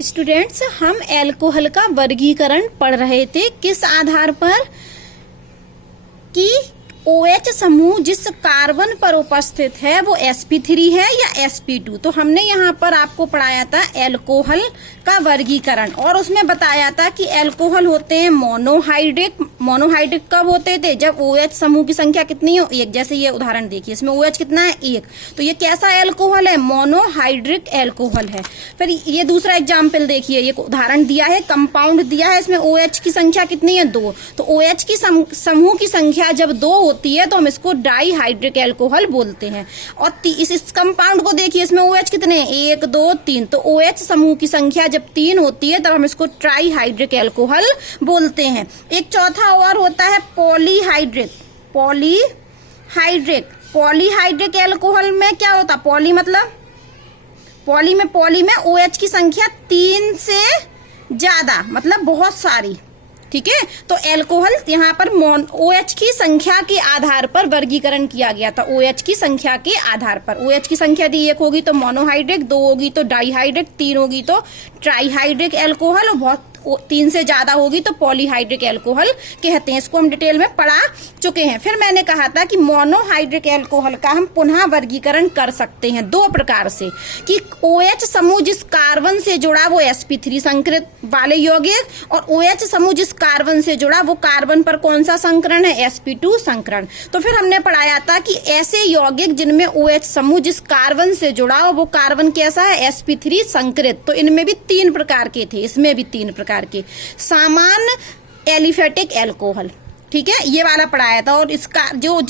Students, हम alcohol का वर्गीकरण पढ़ रहे थे किस आधार पर कि OH समूह जिस कार्बन पर उपस्थित है वो sp3 है या sp2। तो हमने यहाँ पर आपको पढ़ाया था एल्कोहल का वर्गीकरण और उसमें बताया था कि एल्कोहल होते हैं मोनोहाइड्रिक। मोनोहाइड्रिक कब होते थे? जब OH समूह की संख्या कितनी हो? एक। जैसे ये उदाहरण देखिए, इसमें OH कितना है? एक। तो ये कैसा एल्कोहल है? मोनोहाइड्रिक एल्कोहल है। फिर ये दूसरा एग्जाम्पल देखिए, ये उदाहरण दिया है, कंपाउंड दिया है, इसमें OH की संख्या कितनी है? 2। तो OH की समूह की संख्या जब 2 होती है तो हम इसको डाईहाइड्रिक एल्कोहल बोलते हैं। और इस कंपाउंड को देखिए, इसमें OH कितने हैं? 1 2 3। तो OH समूह की संख्या जब 3 होती है तब हम इसको ट्राईहाइड्रिक एल्कोहल बोलते हैं। एक चौथा और होता है पॉलीहाइड्रिक। पॉलीहाइड्रिक एल्कोहल में क्या होता? पॉली मतलब पॉली में OH की संख्या 3 से ज्यादा, मतलब बहुत सारी। ठीक है, तो एल्कोहल यहाँ पर OH की संख्या के आधार पर वर्गीकरण किया गया था। OH की संख्या के आधार पर OH की संख्या यदि 1 होगी तो मोनोहाइड्रिक, 2 होगी तो डाईहाइड्रिक, 3 होगी तो ट्राईहाइड्रिक एल्कोहल, और बहुत 3 से ज्यादा होगी तो पॉलीहाइड्रिक एल्कोहल कहते हैं। इसको हम डिटेल में पढ़ा चुके हैं। फिर मैंने कहा था कि मोनोहाइड्रिक एल्कोहल का हम पुनः वर्गीकरण कर सकते हैं 2 प्रकार से, कि OH समूह जिस कार्बन से जुड़ा वो sp3 संकरित वाले यौगिक, और OH समूह जिस कार्बन से जुड़ा वो कार्बन पर कौन सा संकरण है? sp2 संकरण। तो फिर हमने पढ़ाया था कि ऐसे यौगिक जिनमें OH समूह जिस कार्बन से जुड़ा हो वो कार्बन कैसा है? sp3 संकरित। तो इनमें भी 3 प्रकार के थे, इसमें भी 3 प्रकार के। सामान्य एलिफेटिक एल्कोहल, ठीक है, ये वाला पढ़ाया था। और इसका जो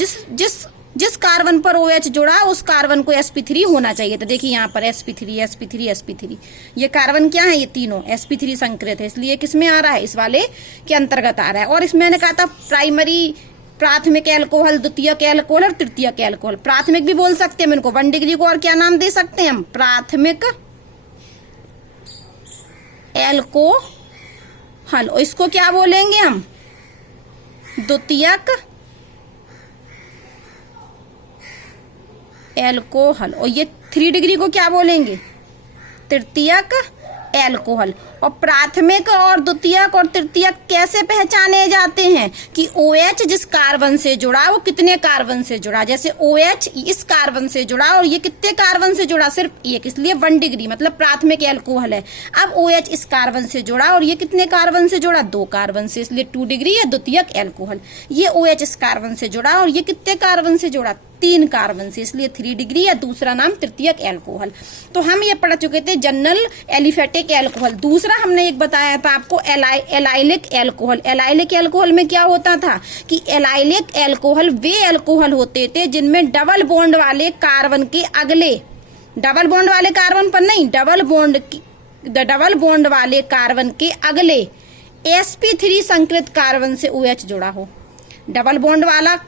जिस कार्बन पर OH जुड़ा उस कार्बन को sp3 होना चाहिए। तो देखिए यहाँ पर sp3 ये कार्बन क्या है? ये तीनों sp3 संकरित है, इसलिए किसमें आ रहा है? इस वाले के अंतर्गत आ रहा है। और इसमें मैंने कहा था प्राथमिक एल्कोहल, द्वितीयक एल्कोहल और तृतीयक एल्कोहल। प्राथमिक भी बोल सकते हैं इनको, 1 डिग्री को और क्या नाम दे सकते हैं हम? प्राथमिक एल्कोहल। और इसको क्या बोलेंगे हम? द्वितीयक एल्कोहल। और ये 3 डिग्री को क्या बोलेंगे? तृतीयक एल्कोहल। और प्राथमिक और द्वितीयक और तृतीयक कैसे पहचाने जाते हैं? कि OH जिस कार्बन से जुड़ा वो कितने कार्बन से जुड़ा। जैसे OH इस कार्बन से जुड़ा और ये कितने कार्बन से जुड़ा? सिर्फ 1, इसलिए 1 डिग्री, मतलब प्राथमिक एल्कोहल है। अब OH इस कार्बन से जुड़ा और ये कितने कार्बन से जुड़ा? 2 कार्बन से, इसलिए 2 डिग्री है द्वितीयक एल्कोहल। ये OH इस कार्बन से जुड़ा और ये कितने कार्बन से जुड़ा? 3 कार्बन से, इसलिए 3 डिग्री या दूसरा नाम तृतीयक एल्कोहल। तो हम ये पढ़ चुके थे जनरल एलिफेटिक एल्कोहल। दूसरा हमने एक बताया था आपको एलाइलिक एल्कोहल। एलाइलिक एल्कोहल में क्या होता था कि एलाइलिक एल्कोहल वे एल्कोहल होते थे जिनमें डबल बॉन्ड वाले कार्बन के अगले, डबल बॉन्ड वाले कार्बन पर नहीं, डबल बॉन्ड वाले कार्बन के अगले sp3 संकरित कार्बन से OH जुड़ा हो। डबल बॉन्ड वाला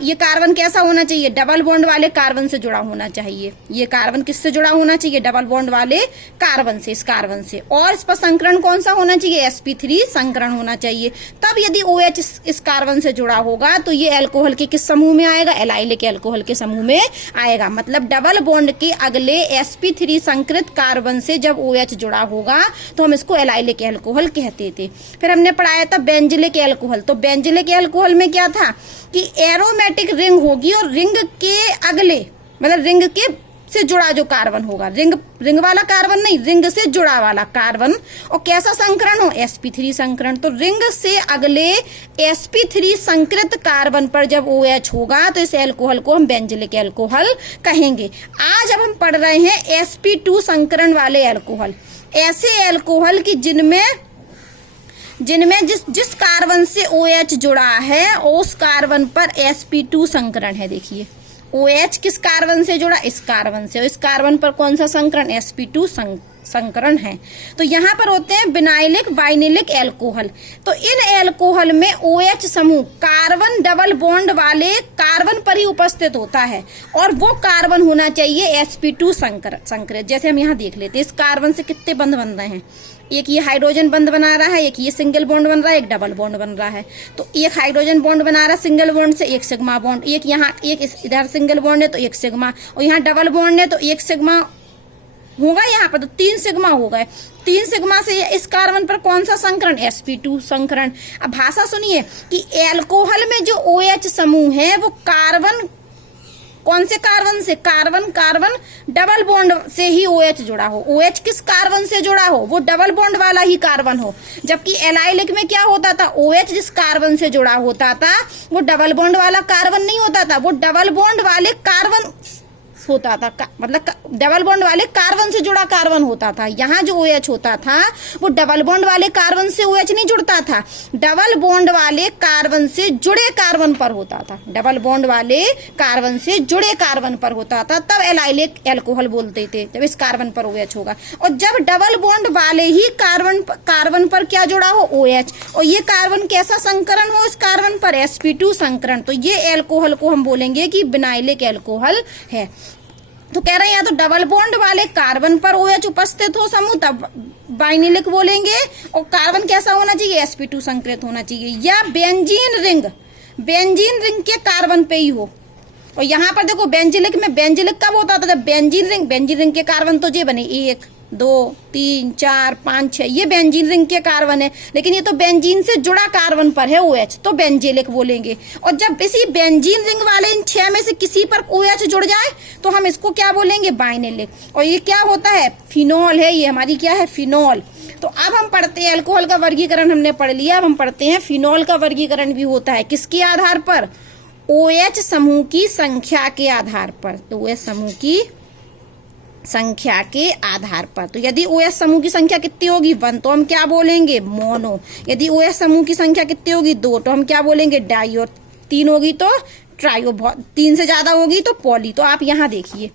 ये कार्बन कैसा होना चाहिए? डबल बॉन्ड वाले कार्बन से जुड़ा होना चाहिए। ये कार्बन किससे जुड़ा होना चाहिए? डबल बॉन्ड वाले कार्बन से, इस कार्बन से। और इस पर संकरण कौन सा होना चाहिए? sp3 संकरण होना चाहिए। तब यदि OH इस कार्बन से जुड़ा होगा तो ये एल्कोहल के किस समूह में आएगा? एलाइलिक एल्कोहल के समूह में आएगा। मतलब डबल बॉन्ड के अगले sp3 संकरित कार्बन से जब OH जुड़ा होगा तो हम इसको एलाइलिक एल्कोहल कहते थे। फिर हमने पढ़ाया था बेंजिलिक एल्कोहल। तो बेंजिलिक एल्कोहल में क्या था कि एरोमेटिक रिंग होगी और रिंग के अगले, मतलब रिंग के से जुड़ा जो कार्बन होगा, रिंग वाला कार्बन नहीं, रिंग से जुड़ा वाला कार्बन। और कैसा संकरण हो? sp3 संकरण। तो रिंग से अगले sp3 संकरित कार्बन पर जब OH होगा तो इस एल्कोहल को हम बेंजिलिक एल्कोहल कहेंगे। आज अब हम पढ़ रहे हैं sp2 संकरण वाले एल्कोहल। ऐसे एल्कोहल की जिनमें जिस कार्बन से OH जुड़ा है उस कार्बन पर sp2 संकरण है। देखिए OH किस कार्बन से जुड़ा? इस कार्बन से। और इस कार्बन पर कौन सा संकरण? sp2 संकरण है। तो यहाँ पर होते हैं विनाइलिक वाइनिलिक एल्कोहल। तो इन एल्कोहल में OH समूह कार्बन डबल बॉन्ड वाले कार्बन पर ही उपस्थित होता है और वो कार्बन होना चाहिए sp2 संकरित। जैसे हम यहाँ देख लेते हैं, इस कार्बन से कितने बंध बन रहे हैं? एक ये हाइड्रोजन बंध बना रहा है, एक ये सिंगल बॉन्ड बन रहा है, एक डबल बॉन्ड बन रहा है। तो एक हाइड्रोजन बॉन्ड बना रहा है सिंगल बॉन्ड से, एक सिग्मा बॉन्ड, एक यहाँ एक इधर सिंगल बॉन्ड है तो एक सिग्मा, और यहाँ डबल बॉन्ड है तो एक सिग्मा होगा यहाँ पर, तो 3 सिग्मा हो गए। 3 सिग्मा से इस कार्बन पर कौन सा संकरण, sp2 संकरण। अब भाषा सुनिए कि एल्कोहल में जो OH समूह है वो कार्बन, कौन से कार्बन से, कार्बन कार्बन डबल बॉन्ड से ही OH जुड़ा हो। OH किस कार्बन से जुड़ा हो, वो डबल बॉन्ड वाला ही कार्बन हो। जबकि एलाइलिक में क्या होता था, OH जिस कार्बन से जुड़ा होता था वो डबल बॉन्ड वाला कार्बन नहीं होता था, वो डबल बॉन्ड वाले कार्बन होता था, मतलब डबल बॉन्ड वाले कार्बन से जुड़ा कार्बन होता था। यहाँ जो OH होता था वो डबल बॉन्ड वाले कार्बन से OH नहीं जुड़ता था, डबल बॉन्ड वाले कार्बन से जुड़े कार्बन पर होता था, डबल बॉन्ड वाले कार्बन से जुड़े कार्बन पर होता था। तब एलाइलिक एल्कोहल बोलते थे, जब इस कार्बन पर OH होगा। और जब डबल बॉन्ड वाले ही कार्बन पर क्या जुड़ा हो, OH, और ये कार्बन कैसा संकरण हो इस कार्बन पर, sp2 संकरण, तो ये एल्कोहल को हम बोलेंगे कि विनाइलिक एल्कोहल है। तो कह रहे हैं या तो डबल बॉन्ड वाले कार्बन पर OH उपस्थित हो समूह तब बाइनिलिक बोलेंगे, और कार्बन कैसा होना चाहिए, sp2 संकृत होना चाहिए, या बेंजीन रिंग के कार्बन पे ही हो। और यहाँ पर देखो बेंजिलिक में, बेंजिलिक कब होता था, जब बेंजीन रिंग के कार्बन तो ये बने 1 2 3 4 5 6, ये बेंजीन रिंग के कार्बन है, लेकिन ये तो बेंजीन से जुड़ा कार्बन पर है OH, तो बेंजिलिक बोलेंगे। और जब इसी बेंजीन रिंग वाले इन 6 में से किसी पर OH जुड़ जाए तो हम इसको क्या बोलेंगे, बाइनिलिक। और ये क्या होता है, फिनॉल है, ये हमारी क्या है, फिनॉल। तो अब हम पढ़ते हैं, अल्कोहल का वर्गीकरण हमने पढ़ लिया, अब हम पढ़ते हैं फिनॉल का वर्गीकरण भी होता है किसके आधार पर, OH समूह की संख्या के आधार पर। तो OH समूह की संख्या के आधार पर, तो यदि OH समूह की संख्या कितनी होगी 1 तो हम क्या बोलेंगे, मोनो। यदि OH समूह की संख्या कितनी होगी 2 तो हम क्या बोलेंगे, डाई। और 3 होगी तो ट्रायो, 3 से ज्यादा होगी तो पॉली। तो आप यहाँ देखिए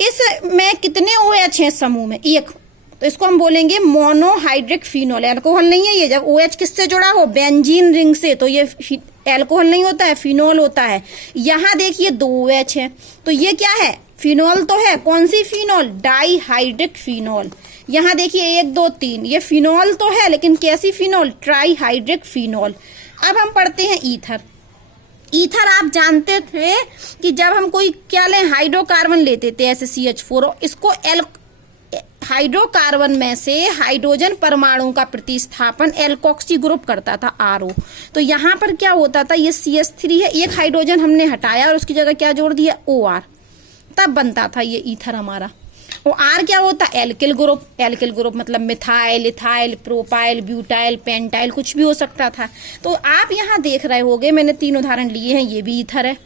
इसमें कितने OH हैं समूह में, 1, तो इसको हम बोलेंगे मोनोहाइड्रिक फिनॉल। एल्कोहल नहीं है ये, जब OH किससे जुड़ा हो, बेंजीन रिंग से, तो ये एल्कोहल नहीं होता है, फिनॉल होता है। यहाँ देखिए 2 OH है, तो ये क्या है, फिनॉल तो है, कौन सी फिनॉल, डाईहाइड्रिक फिनॉल। यहाँ देखिए 1 2 3, ये फिनॉल तो है लेकिन कैसी फिनॉल, ट्राईहाइड्रिक फिनॉल। अब हम पढ़ते हैं ईथर। ईथर आप जानते थे कि जब हम कोई क्या लें, हाइड्रोकार्बन लेते थे ऐसे CH4, इसको हाइड्रोकार्बन में से हाइड्रोजन परमाणु का प्रतिस्थापन एल्कोक्सी ग्रुप करता था, RO। तो यहाँ पर क्या होता था, ये CH3 है, एक हाइड्रोजन हमने हटाया और उसकी जगह क्या जोड़ दिया, OR, तब बनता था ये ईथर हमारा। और R क्या होता है, एल्किल ग्रुप मतलब methyl, ethyl, propyl, butyl, pentyl, कुछ भी हो सकता था। तो आप यहाँ देख रहे होगे मैंने 3 उदाहरण लिए हैं, ये भी ईथर है,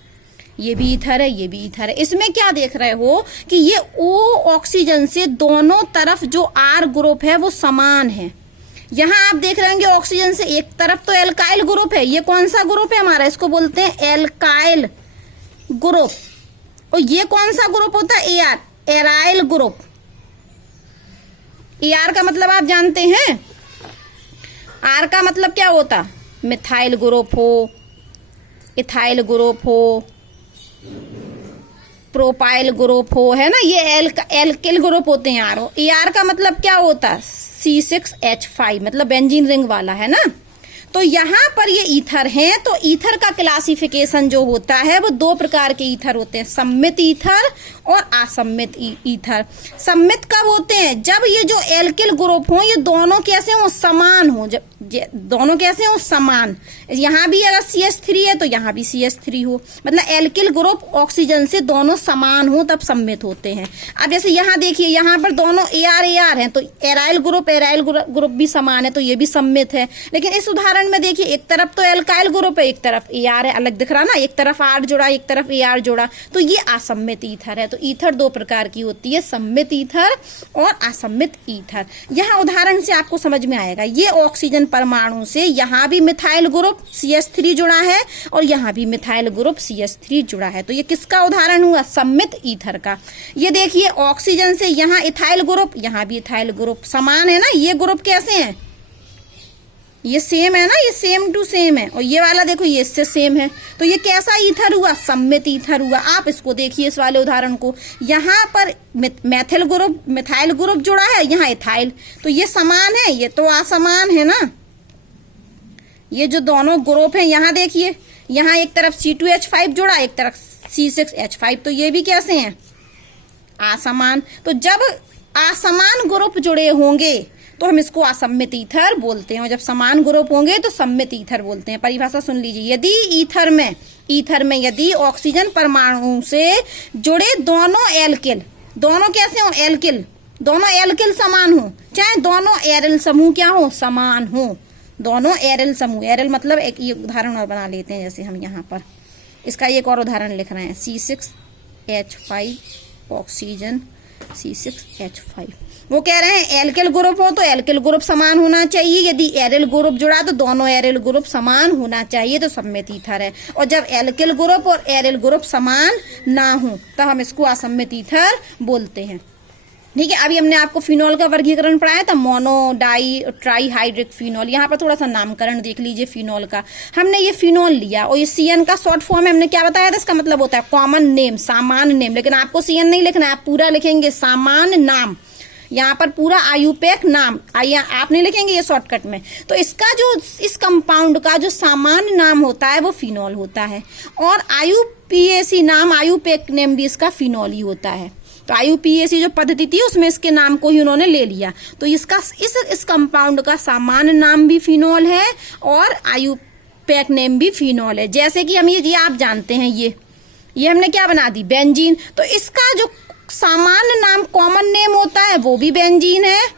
ये भी ईथर है, ये भी ईथर है। इसमें क्या देख रहे हो कि ये O ऑक्सीजन से दोनों तरफ जो R ग्रुप है वो समान है। यहाँ आप देख रहे होंगे ऑक्सीजन से एक तरफ तो एल्काइल ग्रुप है, ये कौन सा ग्रुप है हमारा, इसको बोलते हैं एल्काइल ग्रुप। और ये कौन सा ग्रुप होता है, AR, एराइल ग्रुप। AR का मतलब आप जानते हैं, R का मतलब क्या होता, मिथाइल ग्रुप हो, इथाइल ग्रुप हो, प्रोपाइल ग्रुप हो, है ना, ये एल्किल ग्रुप होते हैं RO। AR का मतलब क्या होता है, C6H5, मतलब बेंजीन रिंग वाला, है ना। तो यहाँ पर ये ईथर हैं, तो ईथर का क्लासिफिकेशन जो होता है वो 2 प्रकार के ईथर होते हैं, सम्मित ईथर और असम्मित ईथर। सम्मित कब होते हैं, जब ये जो एल्किल ग्रुप हो ये दोनों कैसे हो, समान हो, जब दोनों कैसे हो, समान। यहाँ भी अगर CH3 है तो यहाँ भी CH3 हो, मतलब एल्किल ग्रुप ऑक्सीजन से दोनों समान हो तब सम्मित होते हैं। अब जैसे यहाँ देखिए, यहाँ पर दोनों AR हैं, तो एराइल ग्रुप भी समान है, तो ये भी सम्मित है। लेकिन इस उदाहरण में देखिए एक तरफ तो एल्काइल ग्रुप है, एक तरफ AR है, अलग दिख रहा ना, एक तरफ R जोड़ा, एक तरफ AR जोड़ा, तो ये असम्मित ईथर है। तो ईथर 2 प्रकार की होती है, सम्मित ईथर और असम्मित ईथर। यहाँ उदाहरण से आपको समझ में आएगा, ये ऑक्सीजन परमाणु से यहाँ भी मिथाइल ग्रुप CH3 जुड़ा है और यहाँ भी मिथाइल ग्रुप CH3 जुड़ा है, तो ये किसका उदाहरण हुआ, सम्मित ईथर का। ये देखिए ऑक्सीजन से यहाँ इथाइल ग्रुप, यहाँ भी इथाइल ग्रुप, समान है ना, ये ग्रुप कैसे हैं, ये सेम है ना, ये सेम टू सेम है, और ये वाला देखो ये इससे सेम है, तो ये कैसा ईथर हुआ, सम्मित ईथर हुआ। आप इसको देखिए इस वाले उदाहरण को, यहाँ पर मिथाइल ग्रुप जुड़ा है, यहाँ इथाइल, तो ये समान है, ये तो असमान है ना। ये जो दोनों ग्रुप हैं, यहाँ देखिए, यहाँ एक तरफ C2H5 जुड़ा, एक तरफ C6H5, तो ये भी कैसे हैं, असमान। तो जब असमान ग्रुप जुड़े होंगे तो हम इसको असम्मित ईथर बोलते हैं, और जब समान ग्रुप होंगे तो सम्मित ईथर बोलते हैं। परिभाषा सुन लीजिए, यदि ईथर में यदि ऑक्सीजन परमाणु से जुड़े दोनों एल्किल, दोनों कैसे हो, एल्किल, दोनों एल्किल समान हो, चाहे दोनों एरिल समूह क्या हो, समान हो, दोनों एरिल समूह। एरिल मतलब एक ये उदाहरण और बना लेते हैं, जैसे हम यहाँ पर इसका एक और उदाहरण लिख रहे हैं, C6H5 ऑक्सीजन, C6H5। वो कह रहे हैं एल्किल ग्रुप हो तो एल्किल ग्रुप समान होना चाहिए, यदि एरिल ग्रुप जुड़ा तो दोनों एरिल ग्रुप समान होना चाहिए, तो सम्मित ईथर है। और जब एल्किल ग्रुप और एरिल ग्रुप समान ना हो तो हम इसको असम्मित ईथर बोलते हैं। ठीक है, अभी हमने आपको फिनॉल का वर्गीकरण पढ़ाया था, mono, di, tri hydric phenol. यहाँ पर थोड़ा सा नामकरण देख लीजिए फिनॉल का। हमने ये फिनॉल लिया और ये CN का शॉर्ट फॉर्म है, हमने क्या बताया था, इसका मतलब होता है कॉमन नेम, सामान्य नेम। लेकिन आपको CN नहीं लिखना है, आप पूरा लिखेंगे सामान्य नाम, यहाँ पर पूरा आयुपेक नाम आप नहीं लिखेंगे ये शॉर्टकट में। तो इसका जो इस कंपाउंड का जो सामान्य नाम होता है वो फिनॉल होता है, और IUPAC नाम, आयुपेक नेम भी इसका फिनॉल ही होता है। तो IUPAC जो पद्धति थी उसमें इसके नाम को ही उन्होंने ले लिया, तो इसका इस कंपाउंड का सामान्य नाम भी फिनॉल है और आयुपेक नेम भी फिनॉल है। जैसे कि हम ये आप जानते हैं, ये हमने क्या बना दी, बेंजीन। तो इसका जो सामान्य नाम कॉमन नेम होता है वो भी बेंजीन है,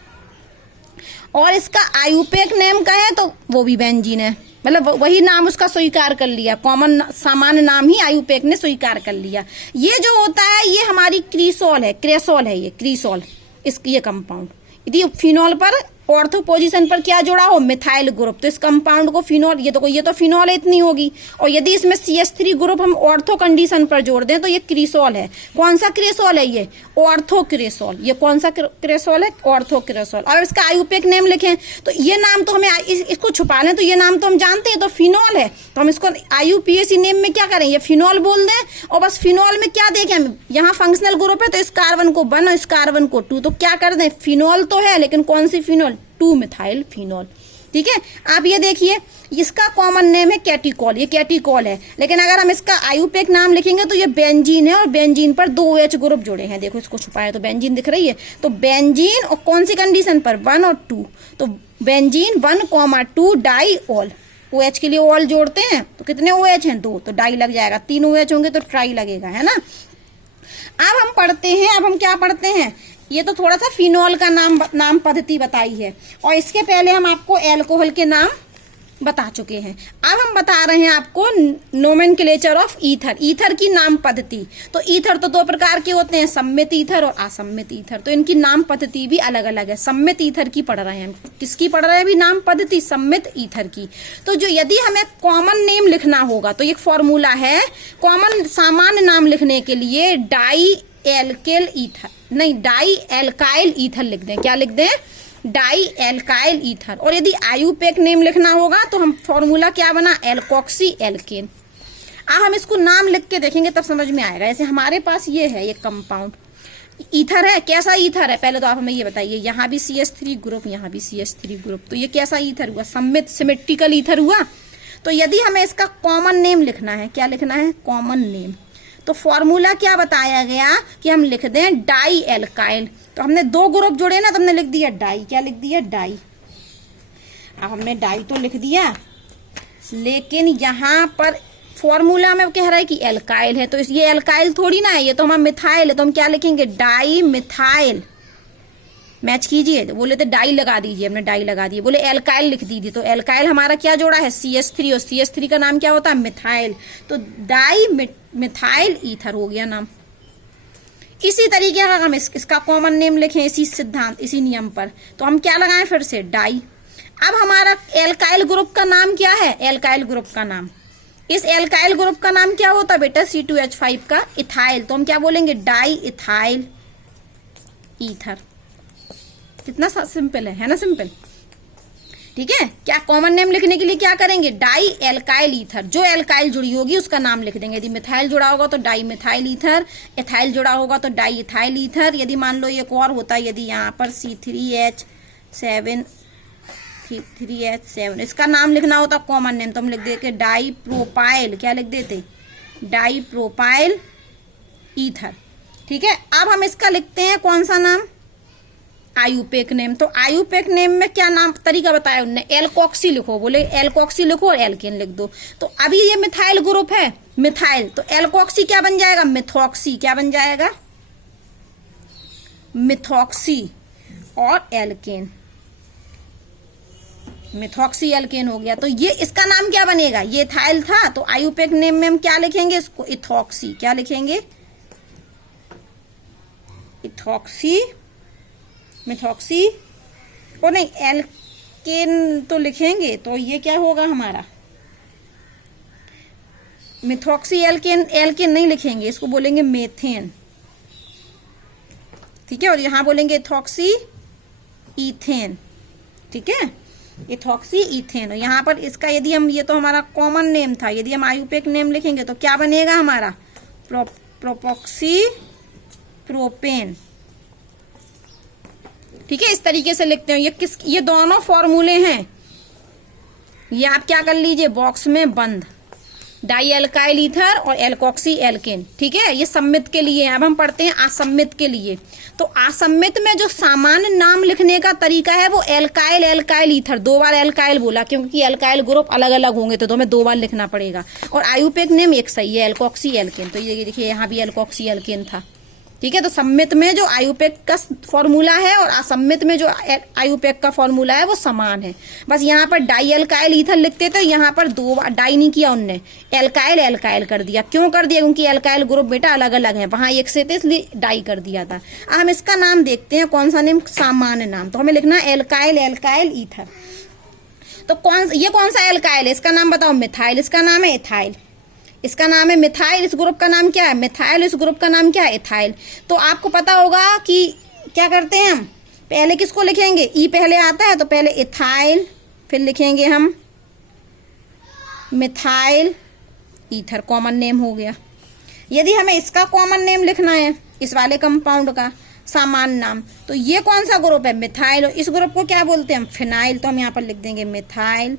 और इसका आयुपेक नेम का है तो वो भी बेंजीन है। मतलब वही नाम उसका स्वीकार कर लिया, कॉमन सामान्य नाम ही आयुपेक ने स्वीकार कर लिया। ये जो होता है ये हमारी क्रीसॉल है, क्रेसॉल है, ये क्रीसॉल, इसकी ये कंपाउंड। यदि फिनॉल पर ऑर्थो पोजीशन पर क्या जुड़ा हो, मिथाइल ग्रुप, तो इस कंपाउंड को फिनॉल, ये तो फिनॉल इतनी होगी। और यदि इसमें CH3 ग्रुप हम ऑर्थो कंडीशन पर जोड़ दें तो ये क्रीसॉल है। कौन सा क्रेसॉल है, ये ऑर्थो क्रेसॉल। ये कौन सा क्रेसॉल है, ऑर्थो क्रेसॉल। और इसका आयुपेक नेम लिखें तो ये नाम तो हमें इसको छुपा लें, तो ये नाम तो हम जानते हैं, तो फिनॉल है, तो हम इसको IUPAC नेम में क्या करें, ये फिनॉल बोल दें। और बस फिनॉल में क्या देखें हम, यहाँ फंक्शनल ग्रुप है तो इस कार्बन को 1 और इस कार्बन को 2, तो क्या कर दें, फिनॉल तो है लेकिन कौन सी फिनॉल, 2 मिथाइल फिनॉल। ठीक है, आप ये देखिए इसका कॉमन नेम है कैटिकॉल, ये कैटिकॉल है। लेकिन अगर हम इसका आयुपेक नाम लिखेंगे तो ये बेंजीन है, और बेंजीन पर 2 OH ग्रुप जुड़े हैं। देखो इसको छुपाया तो बेंजीन दिख रही है, तो बेंजीन और कौन सी कंडीशन पर, 1 और 2, तो बेंजीन 1,2 डाई ऑल। OH के लिए ऑल जोड़ते हैं तो कितने OH हैं, 2, तो डाई लग जाएगा। 3 OH होंगे तो ट्राई लगेगा, है ना। अब हम पढ़ते हैं, अब हम क्या पढ़ते हैं, ये तो थोड़ा सा फिनॉल का नाम पद्धति बताई है, और इसके पहले हम आपको एल्कोहल के नाम बता चुके हैं। अब हम बता रहे हैं आपको नोमेनक्लेचर ऑफ ईथर, ईथर की नाम पद्धति। तो ईथर तो 2 प्रकार के होते हैं, सम्मित ईथर और असम्मित ईथर। तो इनकी नाम पद्धति भी अलग अलग है। सम्मित ईथर की पढ़ रहे हैं हम, किसकी पढ़ रहे हैं अभी, नाम पद्धति सम्मित ईथर की। तो जो यदि हमें कॉमन नेम लिखना होगा तो एक फॉर्मूला है, कॉमन सामान्य नाम लिखने के लिए डाई एल्किल ईथर, नहीं डाई एल्काइल ईथर लिख दें। क्या लिख दें, डाई एल्काइल ईथर। और यदि आयुपेक नेम लिखना होगा तो हम फॉर्मूला क्या बना, एल्कोक्सी एल्केन। अब हम इसको नाम लिख के देखेंगे तब समझ में आएगा। जैसे हमारे पास ये है, ये कंपाउंड ईथर है, कैसा ईथर है, पहले तो आप हमें ये बताइए। यहाँ भी CH3 ग्रुप, यहाँ भी CH3 ग्रुप, तो ये कैसा ईथर हुआ, सम्मित सिमेट्रिकल ईथर हुआ। तो यदि हमें इसका कॉमन नेम लिखना है, क्या लिखना है, कॉमन नेम, तो फॉर्मूला क्या बताया गया कि हम लिख दें डाई एल्काइल। तो हमने 2 ग्रुप जोड़े ना, तो हमने लिख दिया डाई। क्या लिख दिया, डाई। अब हमने डाई तो लिख दिया, लेकिन यहाँ पर फॉर्मूला में कह रहा है कि एल्काइल है, तो ये एल्काइल थोड़ी ना है, ये तो हमारा मिथाइल है। तो हम क्या लिखेंगे, डाई मिथाइल। मैच कीजिए, तो बोले तो डाई लगा दीजिए, हमने डाई लगा दी, बोले एल्काइल लिख दीजिए। तो एल्काइल हमारा क्या जोड़ा है, CH3, और CH3 का नाम क्या होता है, मिथाइल। तो डाई मिथाइल ईथर हो गया नाम। इसी तरीके का हम इसका कॉमन नेम लिखें, इसी सिद्धांत, इसी नियम पर, तो हम क्या लगाएं फिर से, डाई। अब हमारा एल्काइल ग्रुप का नाम क्या है, एल्काइल ग्रुप का नाम, इस एल्काइल ग्रुप का नाम क्या होता है बेटा, C2H5 का इथाइल। तो हम क्या बोलेंगे, डाई इथाइल ईथर। कितना सिंपल है ना, सिंपल। ठीक है, क्या कॉमन नेम लिखने के लिए क्या करेंगे, डाई एल्काइल ईथर। जो एल्काइल जुड़ी होगी उसका नाम लिख देंगे। यदि मिथाइल जुड़ा होगा तो डाई मिथाइल ईथर, इथाइल जुड़ा होगा तो डाई इथाइल ईथर। यदि मान लो एक और होता है, यदि यहाँ पर C3H7 इसका नाम लिखना होता कॉमन नेम, तो हम लिख देते डाई प्रोपाइल। क्या लिख देते, डाई प्रोपाइल ईथर। ठीक है, अब हम इसका लिखते हैं कौन सा नाम, आयुपेक नेम। तो आयुपेक नेम में क्या नाम तरीका बताया उनने, एल्कोक्सी लिखो, बोले एल्कोक्सी लिखो और एल्केन लिख दो। तो अभी ये मिथाइल ग्रुप है, मिथाइल, तो एल्कोक्सी क्या बन जाएगा, मिथॉक्सी, क्या बन जाएगा, मिथॉक्सी और एल्केन, मिथॉक्सी एल्केन हो गया। तो ये इसका नाम क्या बनेगा, ये इथाइल था, तो आयुपेक नेम में हम क्या लिखेंगे इसको, इथॉक्सी, क्या लिखेंगे, इथॉक्सी, मिथॉक्सी, और नहीं एल्केन तो लिखेंगे, तो ये क्या होगा हमारा, मिथॉक्सी एल्केन, एल्केन नहीं लिखेंगे, इसको बोलेंगे मेथेन, ठीक है, और यहां बोलेंगे इथॉक्सी इथेन, ठीक है, इथॉक्सी इथेन। और यहां पर इसका यदि हम, ये तो हमारा कॉमन नेम था, यदि हम आयुपेक नेम लिखेंगे तो क्या बनेगा हमारा, प्रोपॉक्सी प्रोपेन, ठीक है, इस तरीके से लिखते हैं। ये दोनों फॉर्मूले हैं, ये आप क्या कर लीजिए बॉक्स में बंद, डाई एल्काइल ईथर और एल्कोक्सी एल्केन, ठीक है, ये सम्मित के लिए। अब हम पढ़ते हैं असम्मित के लिए। तो असम्मित में जो सामान्य नाम लिखने का तरीका है वो एल्काइल एल्काइल ईथर, 2 बार एल्काइल बोला क्योंकि एल्काइल ग्रुप अलग अलग होंगे तो हमें 2 बार लिखना पड़ेगा। और आयुपेक नेम एक सही है, एल्कोक्सी एल्केन, तो ये देखिए यहाँ भी एल्कोक्सी एल्केन था, ठीक है। तो सम्मित में जो आयुपेक का फॉर्मूला है और असम्मित में जो आयुपेक का फॉर्मूला है वो समान है। बस यहाँ पर डाई एल्काइल ईथर लिखते थे, यहाँ पर 2 बार डाई नहीं किया उनने, एल्काइल एल्काइल कर दिया। क्यों कर दिया, क्योंकि एल्काइल ग्रुप बेटा अलग अलग है, वहां एक से थे इसलिए डाई कर दिया था। अब हम इसका नाम देखते हैं, कौन सा नेम, सामान्य नाम। तो हमें लिखना है एल्काइल एल्काइल ईथर। तो ये कौन सा एल्काइल है, इसका नाम बताओ, मिथाइल, इसका नाम है इथाइल, इसका नाम है मिथाइल, इस ग्रुप का नाम क्या है, मिथाइल, इस ग्रुप का नाम क्या है, इथाइल। तो आपको पता होगा कि क्या करते हैं हम, पहले किसको लिखेंगे, ई पहले आता है तो पहले इथाइल, फिर लिखेंगे हम मिथाइल ईथर, कॉमन नेम हो गया। यदि हमें इसका कॉमन नेम लिखना है, इस वाले कंपाउंड का सामान्य नाम, तो ये कौन सा ग्रुप है, मिथाइल, और इस ग्रुप को क्या बोलते हैं हम, फिनाइल। तो हम यहाँ पर लिख देंगे मिथाइल,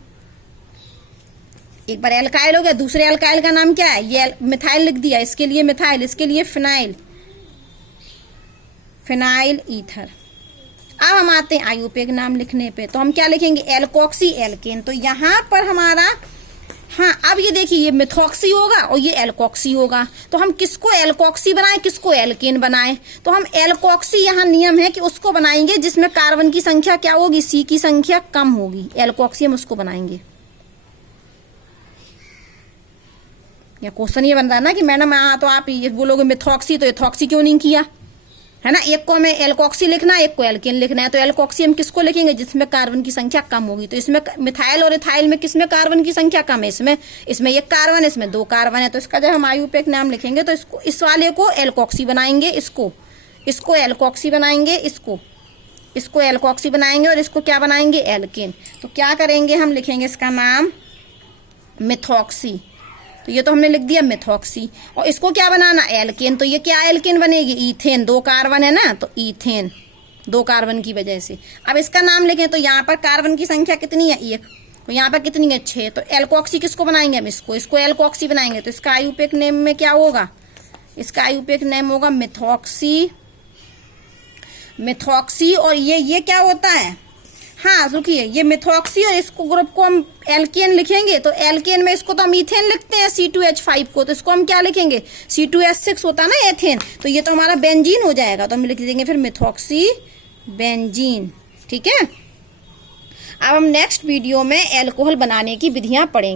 एक बार एल्काइल हो गया, दूसरे एल्काइल का नाम क्या है, ये मिथाइल लिख दिया, इसके लिए मिथाइल, इसके लिए फिनाइल, फिनाइल ईथर। अब हम आते हैं आयुपेक नाम लिखने पे, तो हम क्या लिखेंगे, एल्कोक्सी एल्केन। तो यहाँ पर हमारा, हाँ अब ये देखिए, ये मिथॉक्सी होगा और ये एल्कोक्सी होगा, तो हम किसको एल्कोक्सी बनाएं, किसको एल्केन बनाएं। तो हम एल्कोक्सी, यहाँ नियम है कि उसको बनाएंगे जिसमें कार्बन की संख्या क्या होगी, सी की संख्या कम होगी, एल्कोक्सी हम उसको बनाएंगे। या क्वेश्चन ये बन रहा है ना कि मैडम हाँ, तो आप ये बोलोगे मिथॉक्सी, तो इथॉक्सी क्यों नहीं किया, है ना। एक को हमें एल्कोक्सी लिखना है, एक को एल्केन लिखना है। तो एल्कोक्सी हम किसको लिखेंगे, जिसमें कार्बन की संख्या कम होगी। तो इसमें मिथाइल और इथाइल में किसमें कार्बन की संख्या कम है, इसमें 1 कार्बन है, इसमें 2 कार्बन है। तो इसका जब हम आयुपेक नाम लिखेंगे तो इसको, इस वाले को एल्कोक्सी बनाएंगे, इसको एल्कोक्सी बनाएंगे, इसको एल्कोक्सी बनाएंगे और इसको क्या बनाएंगे, एल्केन। तो क्या करेंगे, हम लिखेंगे इसका नाम मिथॉक्सी, तो ये तो हमने लिख दिया मिथॉक्सी, और इसको क्या बनाना, एल्केन। तो ये क्या एल्केन बनेगी, ईथेन, 2 कार्बन है ना, तो ईथेन 2 कार्बन की वजह से। अब इसका नाम लिखें तो यहाँ पर कार्बन की संख्या कितनी है, 1, तो यहाँ पर कितनी है, 6। तो एल्कोक्सी किसको बनाएंगे हम, इसको एल्कोक्सी बनाएंगे। तो इसका आयुपेक नेम में क्या होगा, इसका आयुपेक नेम होगा मिथॉक्सी। और ये क्या होता है, हाँ रुकिए, ये मिथॉक्सी और इसको ग्रुप को हम एल्केन लिखेंगे। तो एल्केन में इसको तो हम इथेन लिखते हैं, C2H5 को, तो इसको हम क्या लिखेंगे, C2H6 होता है ना एथेन, तो ये तो हमारा बेंजीन हो जाएगा। तो हम लिख देंगे फिर मिथॉक्सी बेंजीन, ठीक है। अब हम नेक्स्ट वीडियो में एल्कोहल बनाने की विधियां पढ़ेंगे।